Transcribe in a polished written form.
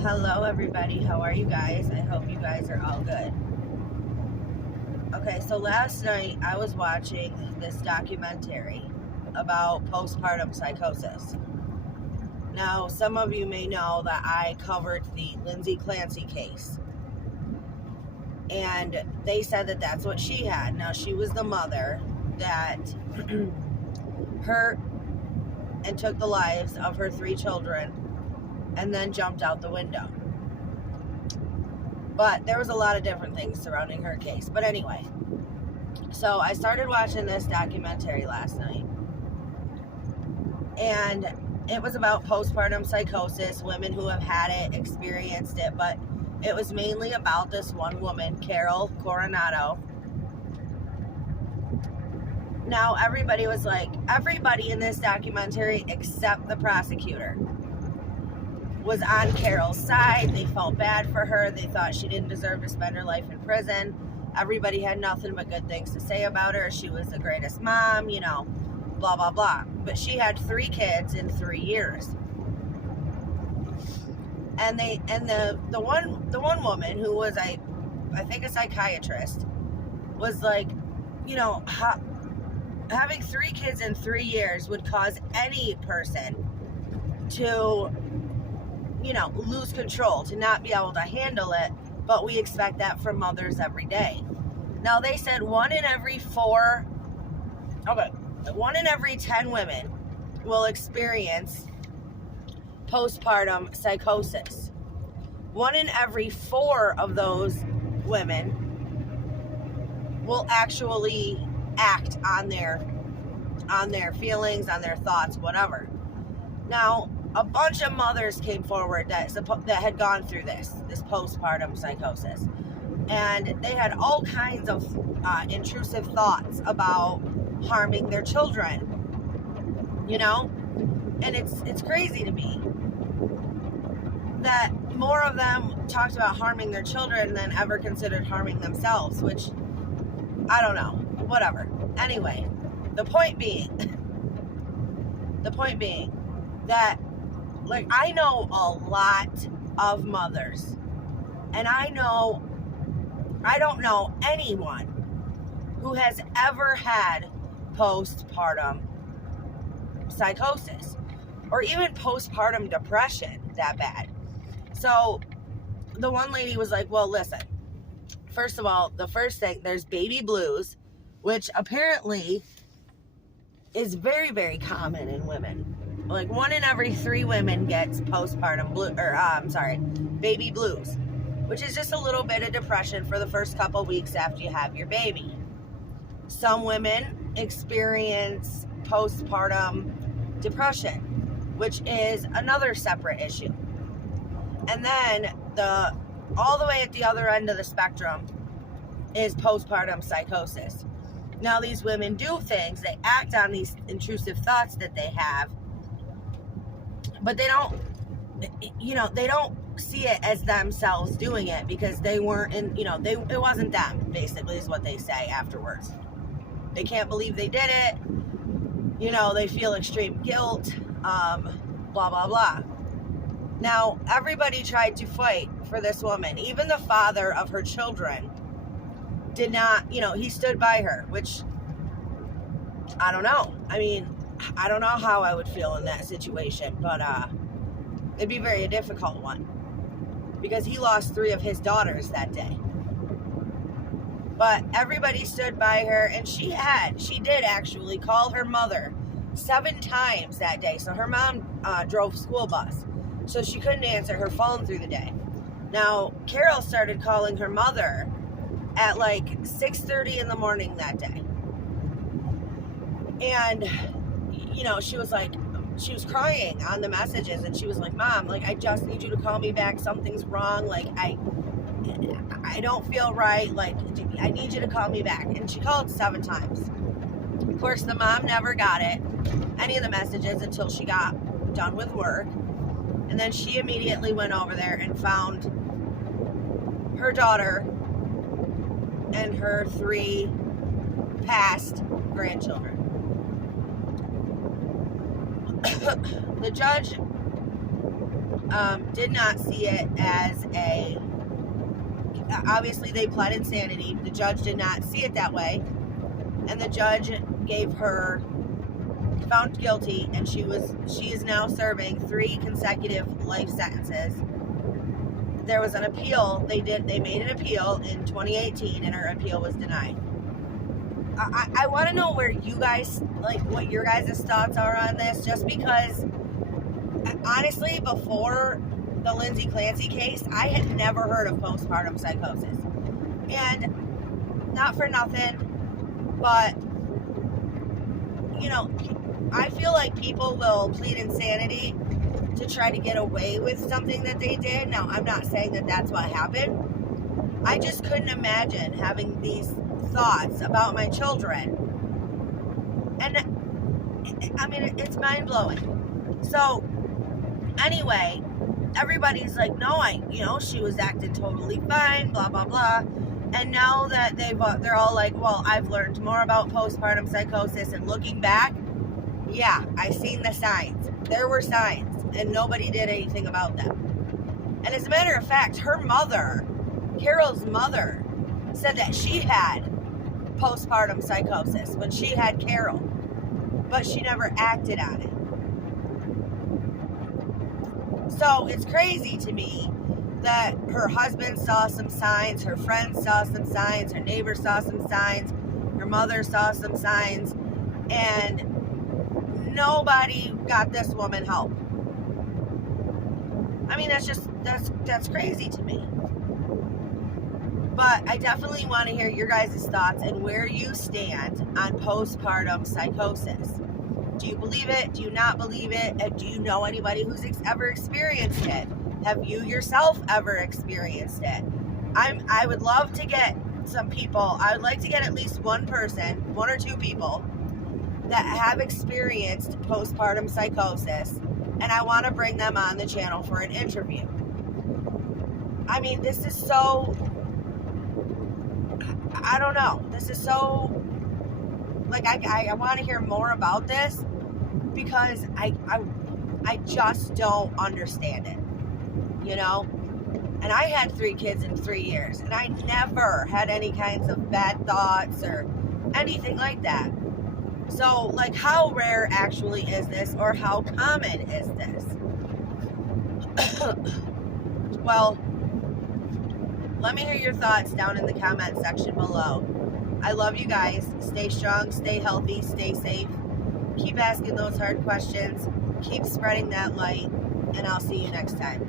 Hello everybody, how are you guys? I hope you guys are all good. Okay, so last night I was watching this documentary about postpartum psychosis. Now, some of you may know that I covered the Lindsay Clancy case. And they said that that's what she had. Now, she was the mother that hurt and took the lives of her 3 children and then jumped out the window. But there was a lot of different things surrounding her case. But anyway, so I started watching this documentary last night. And it was about postpartum psychosis, women who have had it, experienced it. But it was mainly about this one woman, Carol Coronado. Now, everybody in this documentary except the prosecutor was on Carol's side. They felt bad for her. They thought she didn't deserve to spend her life in prison. Everybody had nothing but good things to say about her. She was the greatest mom, blah, blah, blah. But she had 3 kids in 3 years. And the one woman who was I think a psychiatrist was like, having 3 kids in 3 years would cause any person to lose control, to not be able to handle it, but we expect that from mothers every day. Now, they said 1 in every 10 women will experience postpartum psychosis. 1 in every 4 of those women will actually act on their feelings, on their thoughts, whatever. Now, a bunch of mothers came forward that had gone through this postpartum psychosis, and they had all kinds of intrusive thoughts about harming their children, and it's crazy to me that more of them talked about harming their children than ever considered harming themselves, which I don't know, whatever. Anyway, the point being that I know a lot of mothers, and I don't know anyone who has ever had postpartum psychosis or even postpartum depression that bad. So the one lady was like, well, listen, first of all, the first thing, there's baby blues, which apparently is very, very common in women. 1 in every 3 women gets baby blues, which is just a little bit of depression for the first couple weeks after you have your baby. Some women experience postpartum depression, which is another separate issue. And then all the way at the other end of the spectrum is postpartum psychosis. Now, these women do things, they act on these intrusive thoughts that they have, but they don't see it as themselves doing it because they weren't it wasn't them, basically, is what they say afterwards. They can't believe they did it. They feel extreme guilt, blah, blah, blah. Now, everybody tried to fight for this woman. Even the father of her children did not, he stood by her, which I don't know. I mean, I don't know how I would feel in that situation, but it'd be a very difficult one because he lost 3 of his daughters that day. But everybody stood by her, and she did actually call her mother 7 times that day. So her mom drove school bus, so she couldn't answer her phone through the day. Now, Carol started calling her mother at 6:30 in the morning that day. And she was crying on the messages, and she was like, Mom, I just need you to call me back. Something's wrong. I don't feel right. I need you to call me back. And she called 7 times. Of course, the mom never got any of the messages until she got done with work. And then she immediately went over there and found her daughter and her 3 past grandchildren. The judge did not see it as a, obviously they pled insanity. The judge did not see it that way. And the judge gave her, found guilty, and she is now serving 3 consecutive life sentences. There was an appeal. They made an appeal in 2018, and her appeal was denied. I want to know where you guys, like, what your guys' thoughts are on this, just because, honestly, before the Lindsay Clancy case, I had never heard of postpartum psychosis. And not for nothing, but, you know, I feel like people will plead insanity to try to get away with something that they did. Now, I'm not saying that that's what happened. I just couldn't imagine having these thoughts about my children. And, I mean, it's mind-blowing. So, anyway, everybody's like, no, she was acting totally fine, blah, blah, blah. And now that they're all like, well, I've learned more about postpartum psychosis, and looking back, yeah, I seen the signs. There were signs, and nobody did anything about them. And as a matter of fact, her mother, Carol's mother, said that she had postpartum psychosis when she had Carol, but she never acted on it. So it's crazy to me that her husband saw some signs, her friends saw some signs, her neighbors saw some signs, her mother saw some signs, and nobody got this woman help. I mean, that's crazy to me. But I definitely want to hear your guys' thoughts and where you stand on postpartum psychosis. Do you believe it? Do you not believe it? And do you know anybody who's ever experienced it? Have you yourself ever experienced it? I would love to get some people. I would like to get at least one person, 1 or 2 people that have experienced postpartum psychosis, and I want to bring them on the channel for an interview. I mean, this is so, I don't know. This is so, like, I want to hear more about this, because I just don't understand it, you know? And I had 3 kids in 3 years, and I never had any kinds of bad thoughts or anything like that. So, like, how rare actually is this, or how common is this? Well, let me hear your thoughts down in the comment section below. I love you guys. Stay strong, stay healthy, stay safe. Keep asking those hard questions. Keep spreading that light, and I'll see you next time.